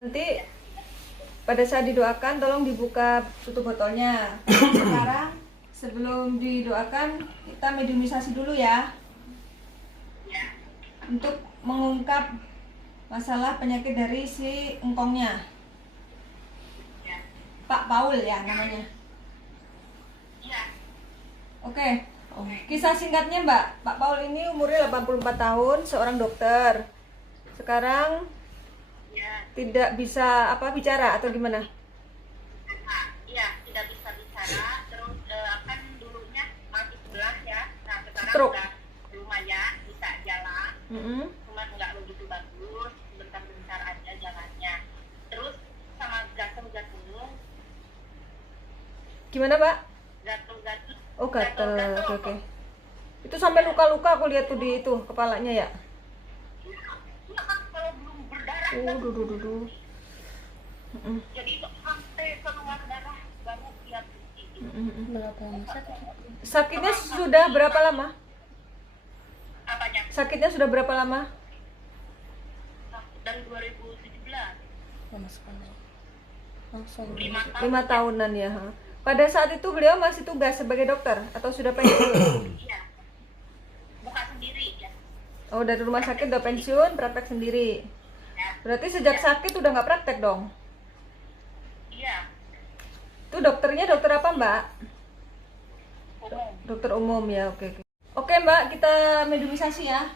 Nanti pada saat didoakan tolong dibuka tutup botolnya. Sekarang sebelum didoakan kita mediumisasi dulu ya. Untuk mengungkap masalah penyakit dari si engkongnya. Pak Paul ya namanya. Oke. Kisah singkatnya Mbak, Pak Paul ini umurnya 84 tahun, seorang dokter. Sekarang tidak bisa bicara atau gimana? Iya, tidak bisa bicara. Terus kan dulunya masih sebelah ya. Nah sekarang Stroke. udah lumayan bisa jalan. Cuma nggak begitu bagus. Bentar-bentar aja jalannya. Terus sama gatel-gatel. Gimana Mbak? Gatel-gatel. Oh gatel, oke. Itu sampai luka-luka aku lihat tuh di itu kepalanya ya. Iya kan kalau belum berdarah. Duh. Jadi itu sampai keluar darah baru dia putih. Berapa lama sakit? Sakitnya sudah berapa lama? Apanya? Sakitnya sudah berapa lama? Dari 2017. Lama sekali. Langsung 5 tahunan ya. Ha. Pada saat itu beliau masih tugas sebagai dokter atau sudah pensiun? Iya. Buka sendiri ya. Oh dari rumah sakit udah pensiun, praktek sendiri. Berarti sejak sakit udah nggak praktek dong? Iya. Itu dokternya dokter apa Mbak? Umum. Dokter umum ya, oke. Oke Mbak, kita mediumisasi ya.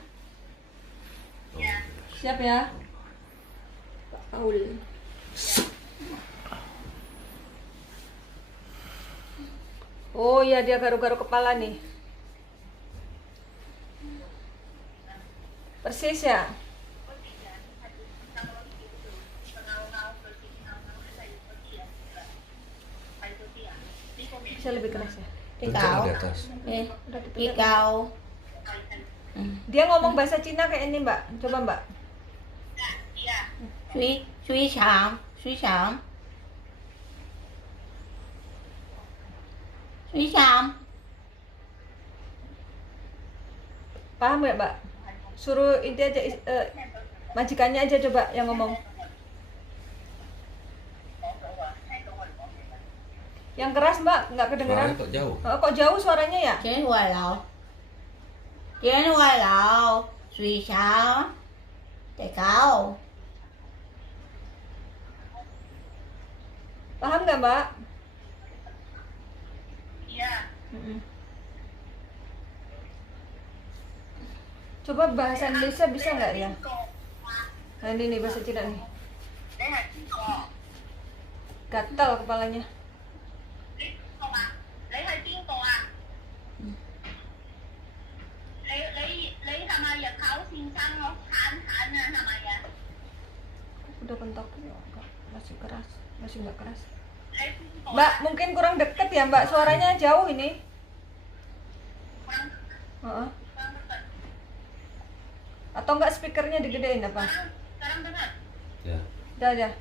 Iya. Siap ya? Pak Paul. Oh iya, dia garu-garu kepala nih. Persis ya? Bisa lebih keras ya? Pikau. Di atas. Pikau. Dia ngomong bahasa Cina kayak ini Mbak. Coba Mbak. Suy chang. Suy chang. Suy chang. Paham nggak Mbak? Suruh itu aja, majikannya aja coba yang ngomong. Yang keras Mbak, nggak kedengeran. Suaranya kok jauh? Oh, kok jauh suaranya ya? Trên ngoài lầu. Trên ngoài lầu. Suy chang. Pikau. Paham nggak Mbak? Iya. Coba bahasa Indonesia bisa nggak ya? Nah ini nih bahasa Cina nih. Gatal kepalanya. Lấy hơi tiếng cô à? Lấy hàm ai vậy? Khẩu xin xăng không? Hàn hàm ai vậy? Udah pentok ya, masih keras, masih nggak keras. Lấy tiếng cô. Mbak mungkin kurang deket ya Mbak, suaranya jauh ini. Heeh. Atau enggak speakernya digedein apa? Sekarang benar. Ya. Udah aja.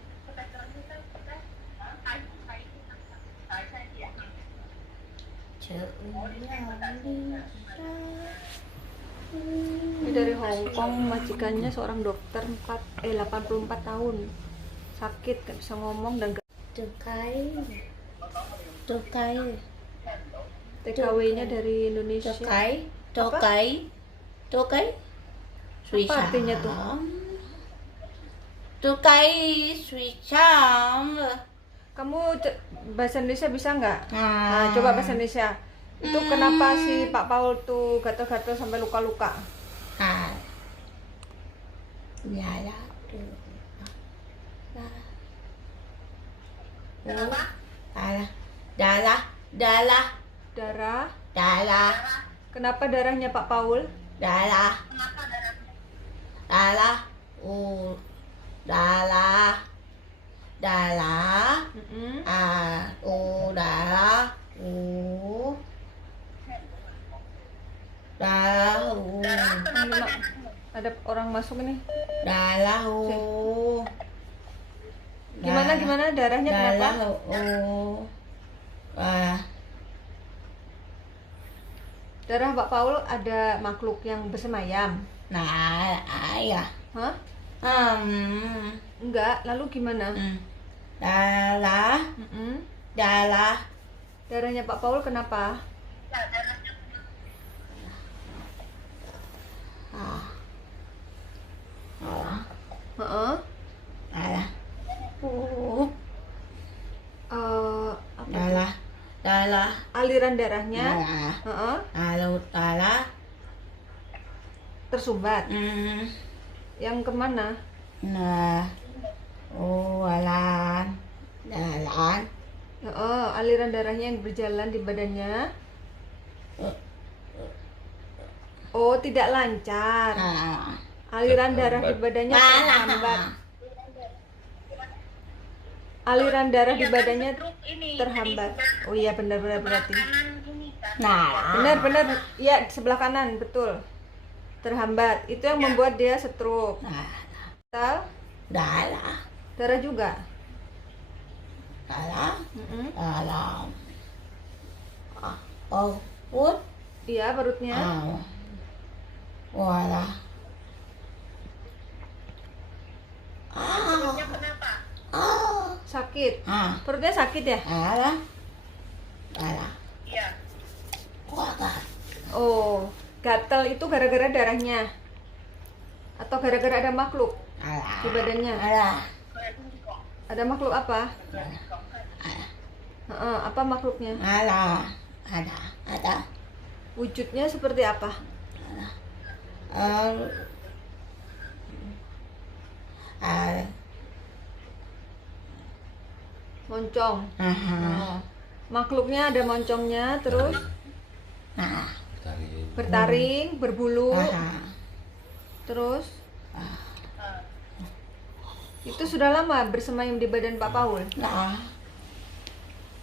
Ini dari Hong Kong, majikannya seorang dokter 84 tahun. Sakit, gak bisa ngomong dan Từ cái TKW-nya dari Indonesia. Từ cái suy Apa artinya tuh? chang. Từ cái suy chang. Kamu bahasa Indonesia bisa nggak? Nah. Nah, coba bahasa Indonesia. Itu kenapa si Pak Paul tuh gatal-gatal sampai luka-luka? À. Dạ đó. Kenapa? Darah. Darah. Kenapa darahnya Pak Paul? Darah. Kenapa darahnya? Darah. Darah. Darah. Darah kenapa Ini, Mak. darahnya? Ada orang masuk ini. Darah. Gimana darahnya kenapa? Darah Pak Paul ada makhluk yang bersemayam. Nah, ai à? Hah? Enggak, lalu gimana? Darah. Mm-mm. Darah. Darahnya Pak Paul kenapa? Nah, darahnya Ah. Darah. Heeh. Darah. Apa? Darah. Darah. Aliran darahnya Darah. heeh, Lalu darah. tersumbat. Yang kemana? Nah. Jalan. Jalan. Heeh, aliran darahnya yang berjalan di badannya. Oh, tidak lancar. Ah. Aliran darah di badannya terhambat. Aliran darah di badannya terhambat. Oh iya, benar-benar berarti. kanan ini kan. Nah. Benar-benar, ya sebelah kanan, betul. Terhambat. Itu yang membuat dia stroke. Nah. Tal, Darah. darah juga. Darah. Mm-mm. Darah. Oh, put. Iya, perutnya. Darah. Perutnya kenapa? Sakit. Perutnya sakit ya? Darah. Darah. Iya. Oh, gatal itu gara-gara darahnya. Atau gara-gara ada makhluk di badannya? Ada makhluk apa? Heeh, apa makhluknya? Ada. Wujudnya seperti apa? Moncong. Oh. Makhluknya ada moncongnya, terus bertaring, berbulu, terus itu sudah lama bersemayam di badan Pak Paul.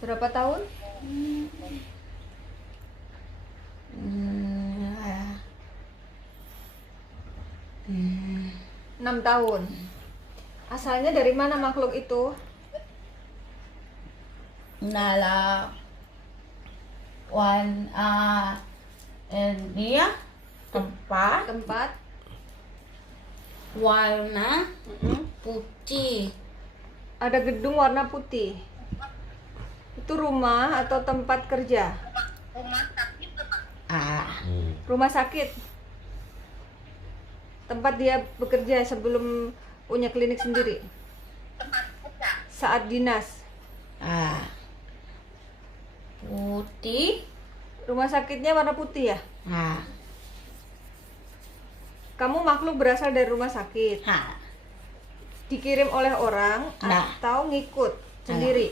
Berapa tahun? 6 tahun. Asalnya dari mana makhluk itu? Nala dia tempat Tempat. warna Mm-mm. putih. Ada gedung warna putih. Itu rumah atau tempat kerja? Rumah sakit apa? Rumah sakit. Tempat dia bekerja sebelum punya klinik sendiri. Tempat kerja. Saat dinas. Putih. Rumah sakitnya warna putih ya? Kamu makhluk berasal dari rumah sakit. Dikirim oleh orang Nah. atau ngikut sendiri?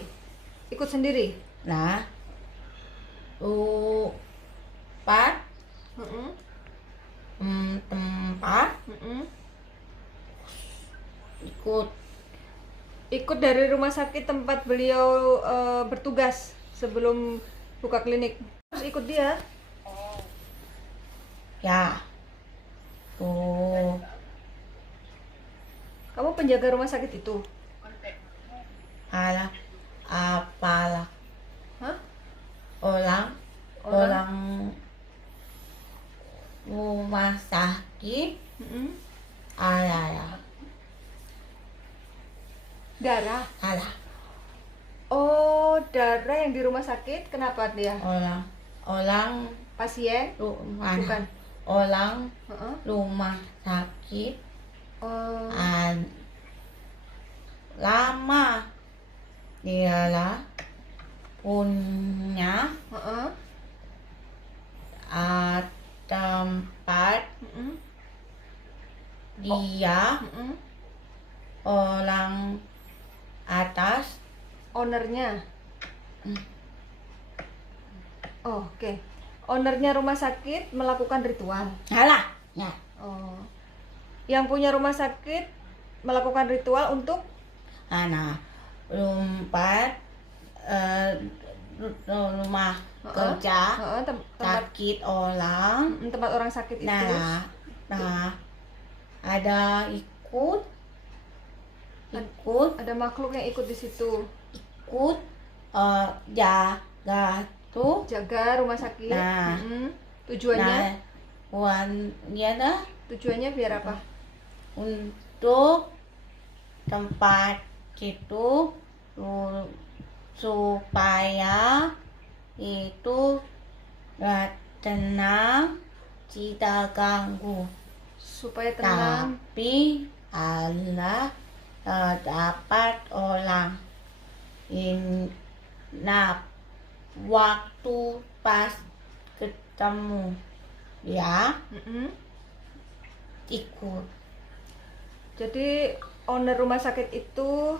Ikut sendiri? Nah, tempat Mm-mm. tempat Mm-mm. ikut. Ikut dari rumah sakit tempat beliau bertugas sebelum buka klinik. Harus ikut dia. Ya. Tuh. Kamu penjaga rumah sakit itu? Alah. Apalah. Hah? Orang rumah sakit. Mm-mm. Alah. Darah. Alah. Oh, darah yang di rumah sakit. Kenapa dia? Orang Pasien? rumah. Bukan. Orang Heeh. rumah sakit Oh, lama dialah punya heeh. tempat Mm-mm. dia Mm-mm. orang atas. Ownernya. Oh, oke. Ownernya rumah sakit melakukan ritual. Alah. Ya. Oh. Yang punya rumah sakit melakukan ritual untuk Nah, rumah kerja tempat sakit orang. tempat orang sakit itu. Nah, ada ikut Ada makhluk yang ikut di situ. jaga tuh. Jaga rumah sakit. Nah. Tujuannya? Dia dah Tujuannya biar apa? untuk tempat itu supaya itu tenang, tidak ganggu. Supaya tenang. Tapi Allah terdapat orang inap waktu pas ketemu ya ikut. Jadi owner rumah sakit itu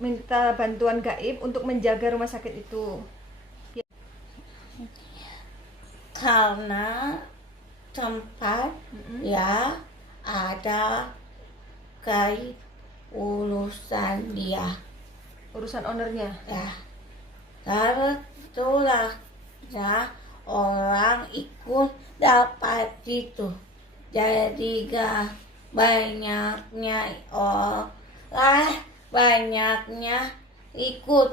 minta bantuan gaib untuk menjaga rumah sakit itu. Karena tempat ya ada kait urusan dia Urusan ownernya. ya. Karena itulah ya orang ikut dapat itu. Jadi banyaknya orang banyaknya ikut.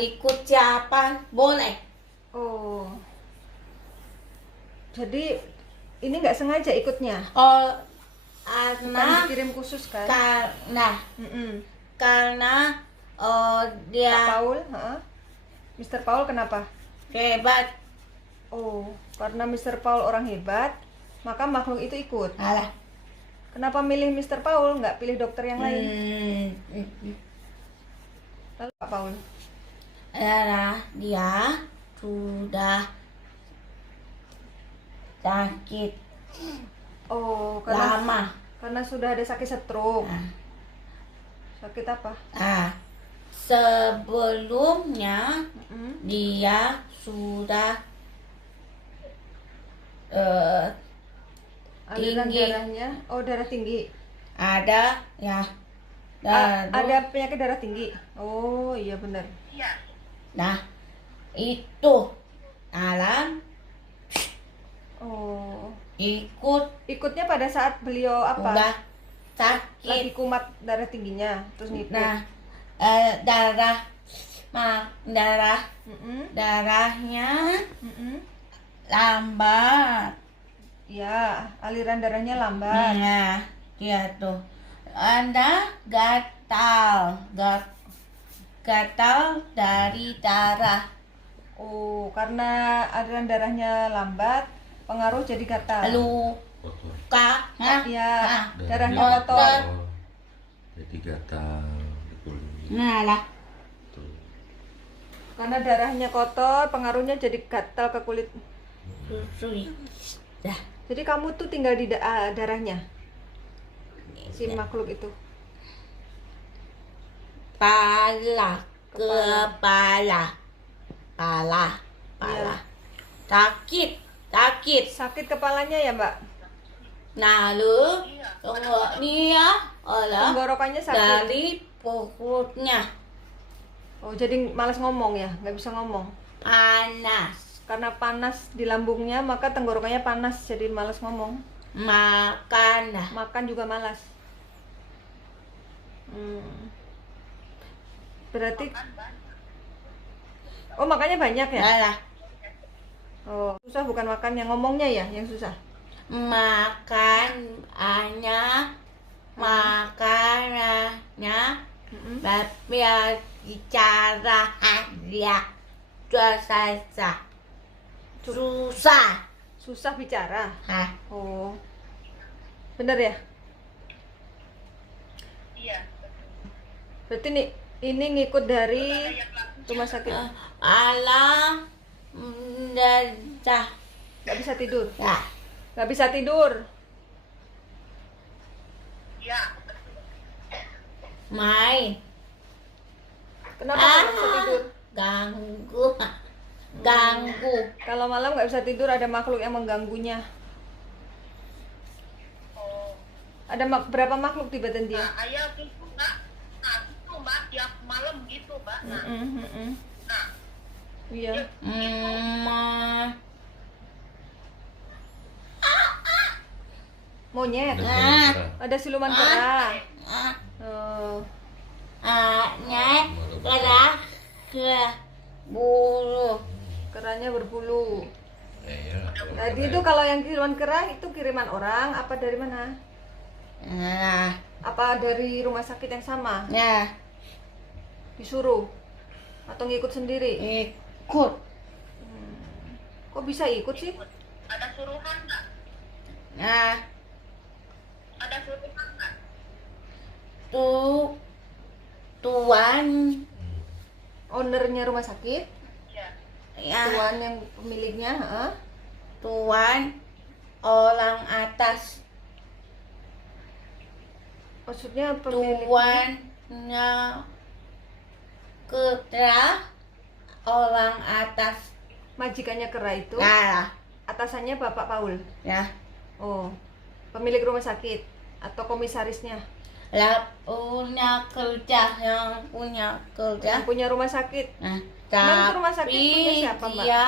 Ikut siapa boleh. Oh. Jadi ini nggak sengaja ikutnya. Bukan Bukan dikirim khusus kan? Karena Pak dia Paul, Mr. Paul kenapa? hebat. Oh, karena Mr. Paul orang hebat, maka makhluk itu ikut. Alah. Kenapa milih Mr. Paul, nggak pilih dokter yang lain? Lalu Pak Paul? Adalah dia sudah sakit Oh, lama. karena sudah ada sakit stroke. Sakit apa? Sebelumnya dia sudah Aliran tinggi. darahnya, darah tinggi. Ada ya. Ada penyakit darah tinggi. Oh iya benar. Iya. Nah, itu alam Oh, ikutnya pada saat beliau apa? udah Lagi sakit. kumat darah tingginya, terus ngikut. Nah, darahnya lambat. Ya, aliran darahnya lambat. Nah, dia tuh ada gatal dari darah. Oh, karena aliran darahnya lambat, pengaruh jadi gatal. Luka. Ya, darahnya Kotor. kotor. Jadi gatal di kulit. Nah lah. Tuh. Karena darahnya kotor, pengaruhnya jadi gatal ke kulit. Susui. Dah. Jadi kamu tuh tinggal di darahnya si makhluk itu. Kepala. Iya. Sakit. Sakit kepalanya ya, Mbak? Nah, lu nih ya, Tenggorokannya sakit. dari perutnya Oh, jadi malas ngomong ya, nggak bisa ngomong. panas, Karena panas di lambungnya, maka tenggorokannya panas, jadi malas ngomong. makan, Makan juga malas. Berarti, oh makannya banyak ya? lah, Oh, susah bukan makan, yang ngomongnya ya, yang susah. makanannya, tapi bicara dia susah. Susah bicara. Hah. Oh, bener ya? Iya. Berarti ini ngikut dari rumah sakit. Alam mendadak Nggak bisa tidur. ya. Nggak bisa tidur. Iya. Main. Kenapa nggak bisa tidur? Ganggu. Kalau malam nggak bisa tidur, ada makhluk yang mengganggunya. Oh. Ada berapa makhluk di badan dia? Nah, ayah gitu, Mbak. Nah, itu Mbak, tiap malam gitu, Mbak. Nah, nah, Iya. Monyet. Ada siluman kera. Oh, Nyet kerah ke bulu. keranya berbulu. Iya. Tadi itu kalau yang siluman kera itu kiriman orang apa dari mana? Nah, Apa dari rumah sakit yang sama? Ya, Disuruh? Atau ngikut sendiri? ikut. Kok bisa ikut sih? Ada suruhan nggak? Nah, Ada suruhan nggak? tuan Ownernya rumah sakit? Iya. ya, Tuan yang pemiliknya? Heeh. tuan orang atas, Maksudnya pemilik tuannya Kera orang atas. majikannya Kera itu? Nah, Atasannya Bapak Paul? ya, Oh, pemilik rumah sakit atau komisarisnya? lah punya kerja, yang punya kerja. Yang punya rumah sakit? Nah, Emang itu rumah sakit tapi punya siapa, Mbak? dia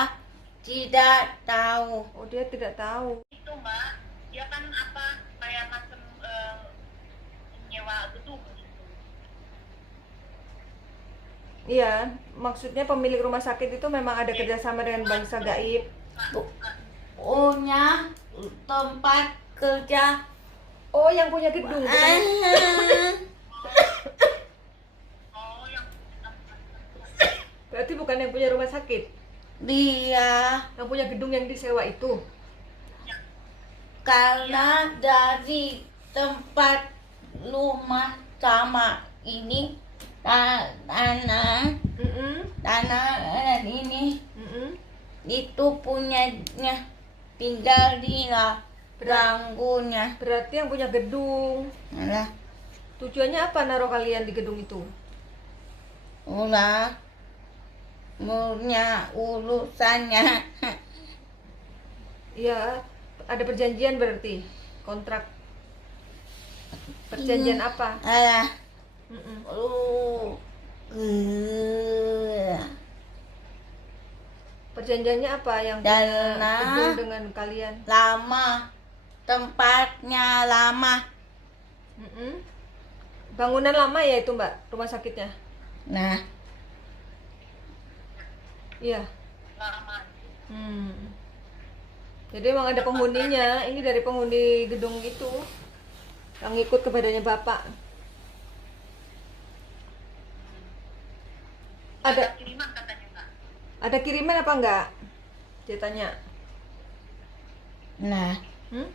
tidak tahu. Oh, dia tidak tahu. Itu Mbak, dia kan apa kayak macam nyewa gedung gitu. Iya, maksudnya pemilik rumah sakit itu memang ada kerjasama dengan bangsa gaib. Punya tempat kerja. Oh, yang punya gedung. bukan? Oh, yang Berarti bukan yang punya rumah sakit. Dia Yang punya gedung yang disewa itu. karena dari tempat rumah sama ini tanah Mm-mm, ini mm-mm. itu punyanya, tinggal dia ganggunya. Berarti yang punya gedung. Alah, Tujuannya apa naruh kalian di gedung itu? ulah punya urusannya. Iya, ada perjanjian berarti. Kontrak. Perjanjian apa? Alah, Mm-mm. Perjanjiannya apa yang punya Dana. gedung dengan kalian? lama, tempatnya lama. Mm-mm. Bangunan lama ya itu Mbak, rumah sakitnya? Nah, Iya. lama. Jadi emang ada penghuninya. Ini dari penghuni gedung itu yang ikut kepadanya Bapak. Ada Kiriman katanya Mbak. ada kiriman apa enggak? Dia tanya. nah, Hmm?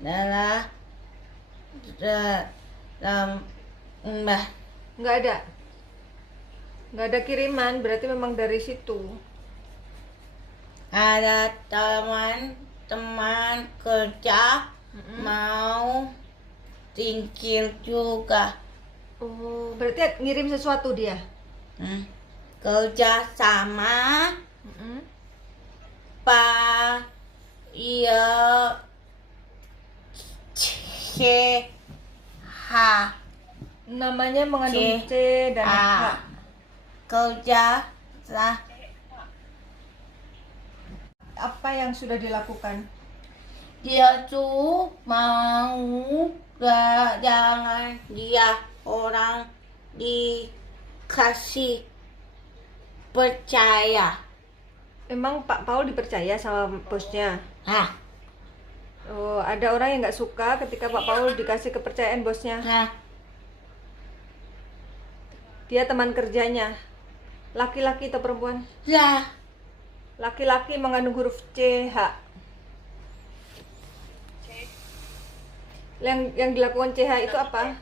adalah mbah. Enggak ada. Enggak ada kiriman, berarti memang dari situ. Ada teman-teman kerja mau tinggal juga. Oh, berarti ngirim sesuatu dia. Kerja sama Mm-mm. Pak iya C H Namanya mengandung C, C dan H. kerja lah. Apa yang sudah dilakukan? Dia tuh mau jangan dia orang dikasih percaya. Emang Pak Paul dipercaya sama bosnya? Nah, Oh, ada orang yang nggak suka ketika Pak Paul dikasih kepercayaan bosnya. nah, Dia teman kerjanya. Laki-laki atau perempuan? lah, Laki-laki mengandung huruf C, H. Yang dilakukan CH itu apa?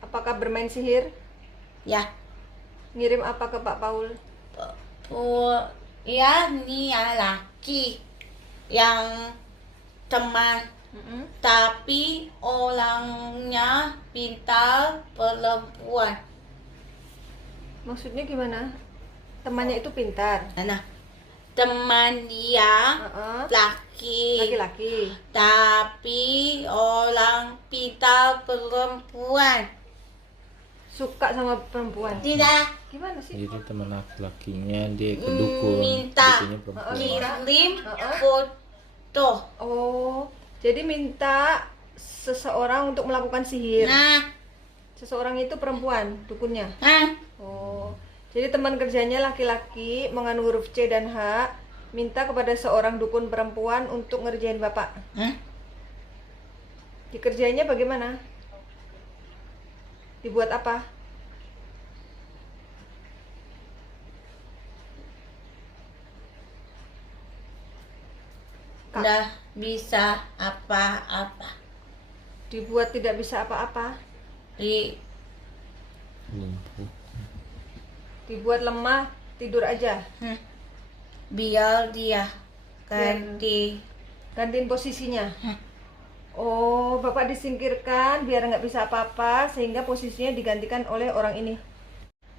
Apakah bermain sihir? ya, Ngirim apa ke Pak Paul? ya ini ya laki yang teman, Mm-mm. tapi orangnya pintar perempuan. Maksudnya gimana? Temannya itu pintar. Nah, teman dia Heeh. laki, Laki-laki. tapi orang pintar perempuan. Suka sama perempuan. Tidak Gimana sih? Jadi teman laki-lakinya dia ke dukun, minta dukunnya perempuan. kirim Heeh. foto. Oh, jadi minta seseorang untuk melakukan sihir. Nah, Seseorang itu perempuan, dukunnya. nah, Oh, jadi teman kerjanya laki-laki mengandung huruf C dan H minta kepada seorang dukun perempuan untuk ngerjain bapak. nah, Dikerjainya bagaimana? Dibuat apa? Kak. Nggak bisa apa-apa. Dibuat tidak bisa apa-apa. Di Lumpuh. Dibuat lemah, tidur aja. biar dia ganti. Gantiin posisinya. Oh, Bapak disingkirkan biar nggak bisa apa-apa sehingga posisinya digantikan oleh orang ini.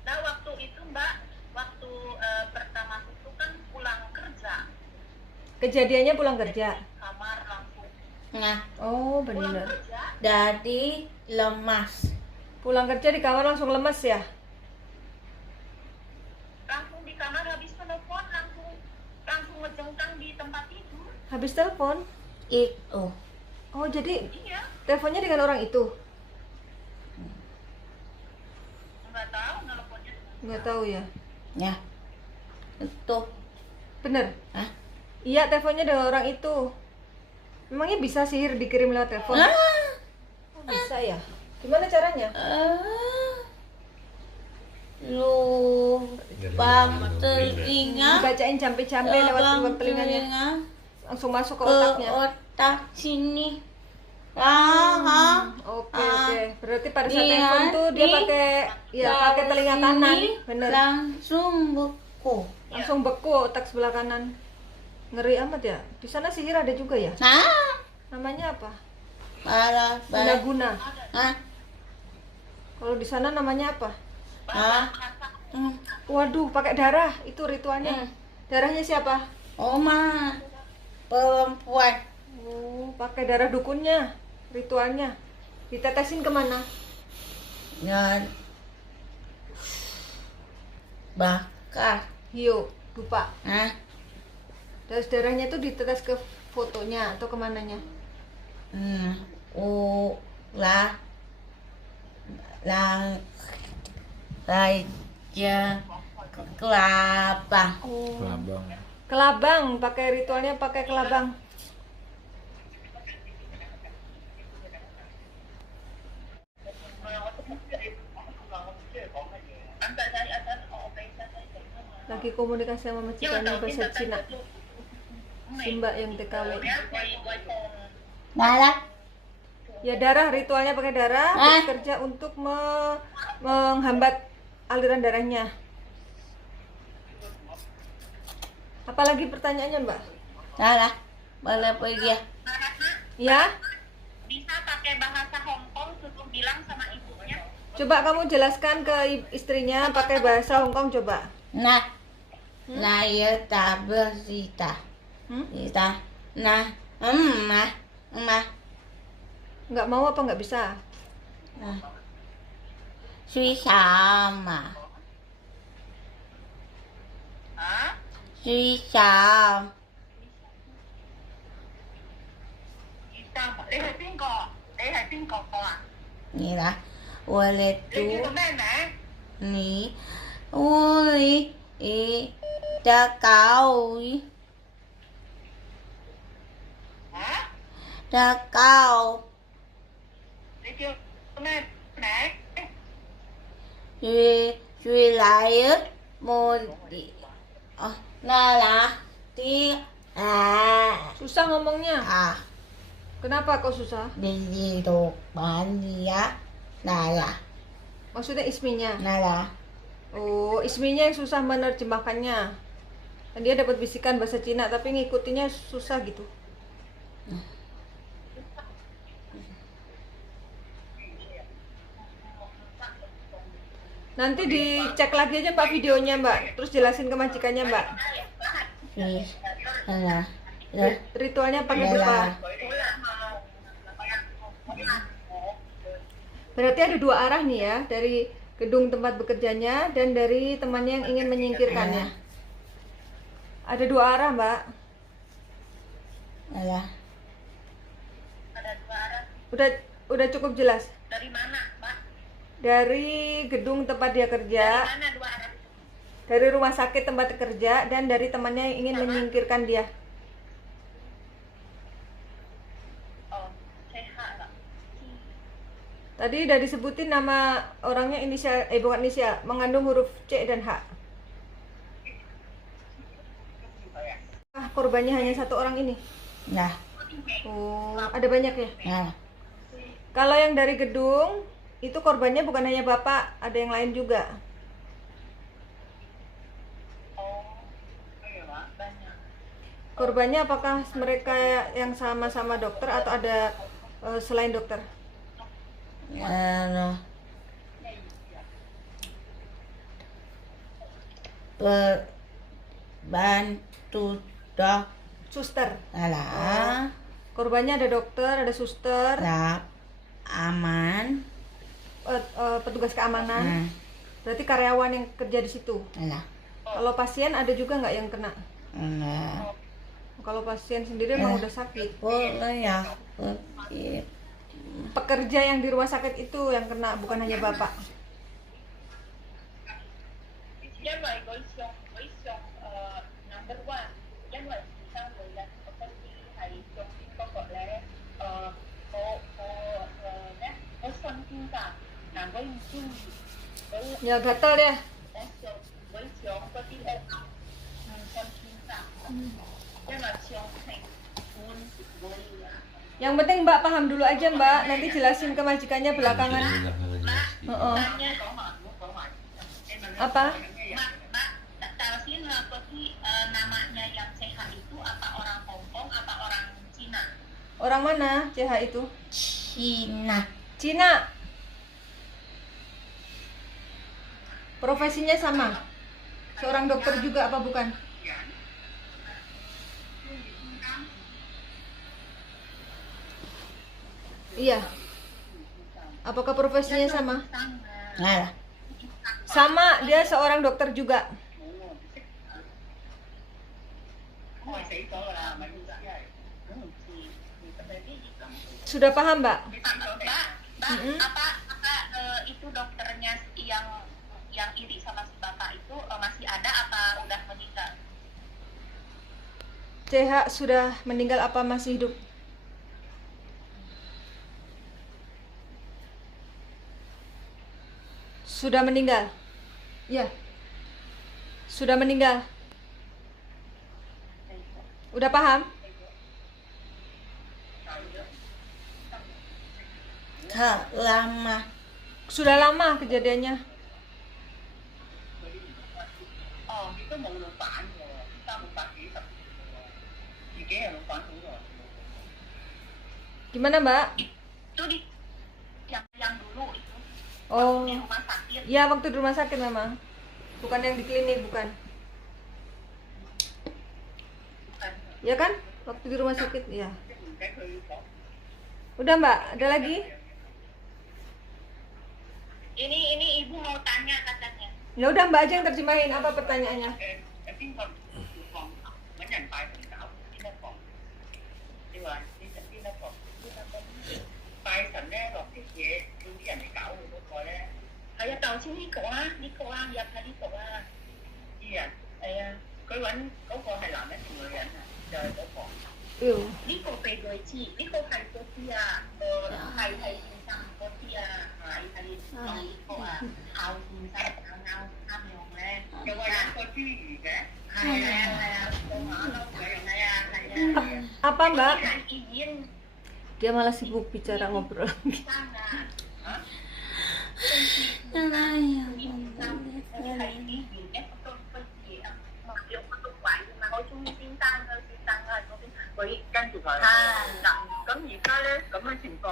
Nah waktu itu Mbak, waktu pertama itu kan pulang kerja, Kejadiannya pulang kerja. kamar langsung Nah, Oh, pulang benar. kerja, jadi lemas. Pulang kerja di kamar langsung lemes ya? langsung di kamar habis telepon langsung ngejengkang di tempat tidur. Habis telepon. Itu. Oh, jadi Iya, teleponnya dengan orang itu? nggak tahu nelponnya. Nggak tahu ya. Ya. Itu. Bener? Hah? Iya, teleponnya dengan orang itu. Memangnya bisa sihir dikirim lewat telepon? Ah. Oh, bisa ya? Gimana caranya? Lubang telinga. Dibacain jampe-jampe lewat lubang telinganya. Langsung masuk ke Ke otaknya. otak sini. Oke. Berarti pada saat Dia telepon tuh dia di pakai telinga kanan. Bener. Langsung beku. Langsung beku otak sebelah kanan. Ngeri amat ya. Di sana sihir ada juga ya? Nah, Namanya apa? para Guna-guna. Hah? Kalau di sana namanya apa? Hah? Waduh, pakai darah. Itu ritualnya. Darahnya siapa? Oma perempuan. Oh, pakai darah dukunnya. Ritualnya. Ditetesin kemana? Dan bakar. Hiu, lupa. Hah? Terus darahnya itu ditetes ke fotonya atau kemananya? Ulah lang raja kelapa. Oh. Kelabang. Kelabang, pakai ritualnya pakai kelabang. Lagi komunikasi sama majikannya bahasa Cina. Simba yang TKW. Nala. Ya darah, ritualnya pakai darah, bekerja untuk menghambat aliran darahnya. Apalagi pertanyaannya, Mbak? Nala. Boleh pergi ya? Ya? Bisa pakai bahasa Hongkong, suruh bilang sama ibunya. Coba kamu jelaskan ke istrinya pakai bahasa Hongkong coba. Nah. Nah, ya tak bersita. Kita. Nah. Emah. Nggak mau apa nggak bisa? Nah. Sama. Hah? Sama. Bisa, Lê係邊個？你係邊個啊？ Ni là Wale 你叫 tu 做咩名？ ni Uli da cao 啊？ da cao 你叫咩名？ Duy lại một là tiếng Susah ngomongnya. à Kenapa kok susah? đi đồ bạn gì á là Maksudnya isminya. là Oh, isminya yang susah menerjemahkannya. Dia dapat bisikan bahasa Cina tapi ngikutinya susah gitu. Nanti dicek lagi aja Mbak videonya Mbak, terus jelasin ke majikannya Mbak. đi là Ritualnya pakai là dupa. Berarti ada dua arah nih ya, dari gedung tempat bekerjanya dan dari temannya yang ingin menyingkirkannya. Ada dua arah Mbak. là Ada dua arah. Udah cukup jelas. Dari mana, Mbak? Dari gedung tempat dia kerja, Mana dua arah? dari rumah sakit tempat kerja, dan dari temannya yang ingin menyingkirkan dia. Oh, sehat, Mbak. Tadi udah disebutin nama orangnya inisial, bukan inisial, mengandung huruf C dan H. Korbannya hanya satu orang ini. Nah, Oh, ada banyak ya? nah. Kalau yang dari gedung, itu korbannya bukan hanya Bapak, ada yang lain juga. Korbannya apakah mereka yang sama-sama dokter atau ada selain dokter? Ano, bantu dok, Suster. lah, Korbannya ada dokter, ada suster, lah, aman, petugas keamanan. nah, Berarti karyawan yang kerja di situ. lah, Kalau pasien ada juga nggak yang kena? nah, Kalau pasien sendiri emang udah sakit. boleh ya, begitu. Pekerja yang di rumah sakit itu yang kena, bukan hanya Bapak. Nhân loại với chồng number one, nhân loại chỉ sang người là có công ty hay chồng tin có gọi là có xuân tin cả là với chung với Ya gatel deh. với chồng có tin ổn xuân tin cả nhân loại chồng thành quân với Yang penting Mbak paham dulu aja Mbak, nanti jelasin ke majikannya belakangan. Heeh. Apa? Mbak, taruhin kopi namanya yang CH itu apa orang Hongkong apa orang Cina? Orang mana CH itu? Cina, Cina. Profesinya sama? Seorang dokter juga apa bukan? Iya. Apakah profesinya sama? nah, Sama, dia seorang dokter juga. Sudah paham, Mbak? Mbak, apa itu dokternya yang iri sama si bapak itu masih ada apa udah meninggal? CH sudah meninggal apa masih hidup? Sudah meninggal. Ya. Sudah meninggal. Udah paham? lama, Sudah lama kejadiannya. Oh, itu mau lupaan rồi, kita lupa kỹ thuật thì cái là lupaan rồi. Gimana, Mbak? Itu di yang dulu itu Oh, di rumah sakit. ya waktu di rumah sakit memang. Bukan yang di klinik, bukan. Ya kan? Waktu di rumah sakit, ya. Udah, Mbak, ada lagi? Ini ibu mau tanya katanya. Ya udah, Mbak aja yang terjemahin apa pertanyaannya. Em tin rằng còn nó nhận bài của cáo tin nó còn nhưng mà tin nó còn bài thành ra rồi cái gì tôi đi nhận cáo rồi tôi coi đấy à tàu chứ đi cậu nhập là đi cậu gì à cái quán có con hay làm đấy người anh trời có còn Ừ. đi cậu về rồi chị đi cậu hay có kia hay sang có kia hay đi cậu hào sang nào tham nhồng lên cho quay có chứ gì cả Apa, Mbak? izin Dia malah sibuk bicara ngobrol. sana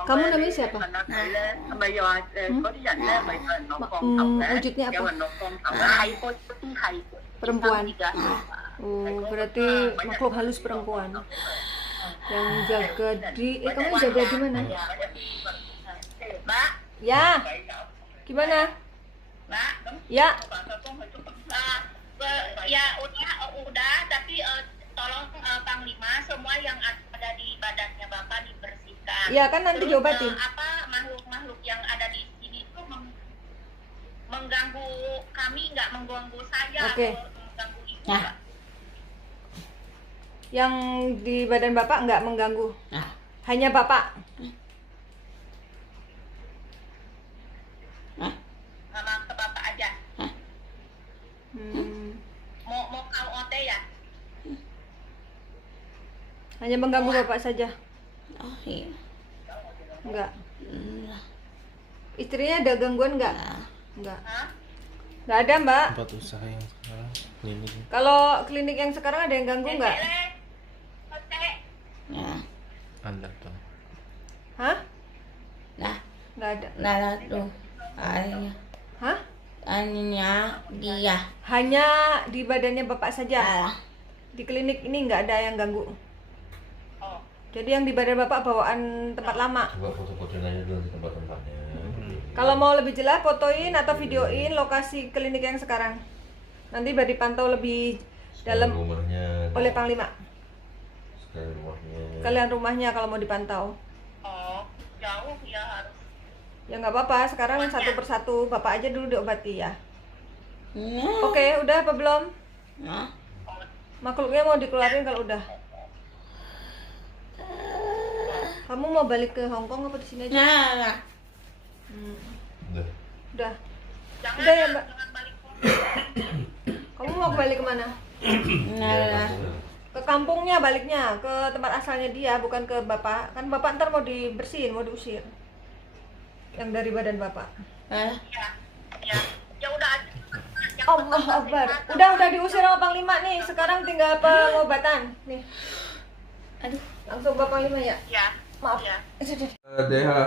Kamu namanya siapa? Wujudnya apa? Perempuan. Oh, berarti makhluk halus perempuan. Yang jaga di kamu jaga di mana? Mbak, Ya. Gimana? Mbak, Ya. ya udah tapi tolong Panglima semua yang ada di badannya Bapak dibersihkan. Ya kan nanti Terus, diobatin. apa makhluk-makhluk yang ada di sini itu mengganggu kami, nggak mengganggu saya Oke. atau mengganggu ibu, Nah. Mbak? Yang di badan Bapak nggak mengganggu. nah, Hanya Bapak. Hanya mengganggu bapak saja. Oh iya. Enggak. Hmm. Istrinya ada gangguan enggak? Nah, Enggak. Hah? Enggak ada, Mbak. Tempat usaha yang sekarang ini. Kalau klinik yang sekarang ada yang ganggu enggak? nah, Anda tuh. Hah? nah, Enggak ada. nah tuh. Hanya, Hah? hanya dia. Hanya di badannya bapak saja. Nah, Di klinik ini enggak ada yang ganggu. Oh, Jadi yang di badan bapak bawaan tempat lama. Coba foto-fotoin aja dulu di tempat-tempatnya. Kalau mau lebih jelas, fotoin atau videoin lokasi klinik yang sekarang. Nanti biar dipantau lebih dalam Rumahnya. oleh Panglima. Sekalian rumahnya. Kalian rumahnya kalau mau dipantau. oh, jauh ya harus. Ya nggak apa-apa, sekarang satu persatu. Bapak aja dulu diobati ya. nah, Oke, udah apa belum? nah, Makhluknya mau dikeluarin kalau udah. Kamu mau balik ke Hong Kong apa di sini aja? nah, Udah. Udah. Jangan, Udah ya, Mbak. jangan balik. Kamu mau balik kemana? nah, Ke kampungnya baliknya, ke tempat asalnya dia, bukan ke bapak. Kan bapak ntar mau dibersihin, mau diusir. Yang dari badan bapak. nah, Ya, ya udah aja. Yang Allah penting Akbar. kesehatan. Udah diusir sama Panglima nih. Sekarang tinggal pengobatan. Nih, aduh, langsung Bapak Panglima ya. Ya, Maaf. ya. الفاتحة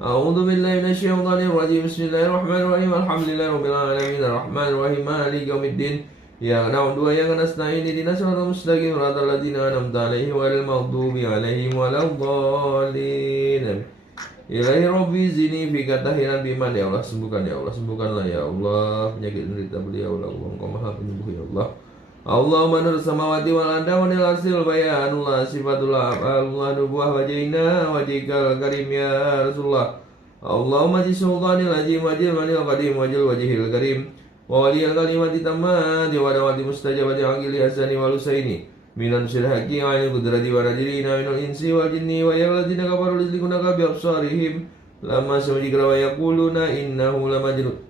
أعوذ بالله من الشيطان الرجيم بسم الله الرحمن الرحيم الحمد لله رب العالمين الرحمن الرحيم مالك يوم الدين إياك نعبد وإياك نستعين اهدنا الصراط المستقيم صراط الذين أنعمت عليهم غير المغضوب عليهم ولا الضالين Ilahi Rabbi zini fika tahiran biman. Ya Allah sembuhkan, ya Allah sembuhkanlah, ya Allah penyakit menderita beliau, ya Allah Engkau maha penyembuh, ya Allah. Allahumma nur samawati wal arda wa nil arsil bayanullah sifatullah Allah nubuah wajhina wajhikal karim ya Rasulullah. Allahumma ji sultanil ajim wajil manil qadim wajil wajhil karim wa waliyal kalimati tammat wa dawati mustajabati aqili hasani wal husaini minan sirhaqi wa anil qudrati wa rajilina minal insi wal jinni wa yaladina kafaru lizlikuna kabi absarihim lama sawjikra wa yaquluna innahu lamajnun.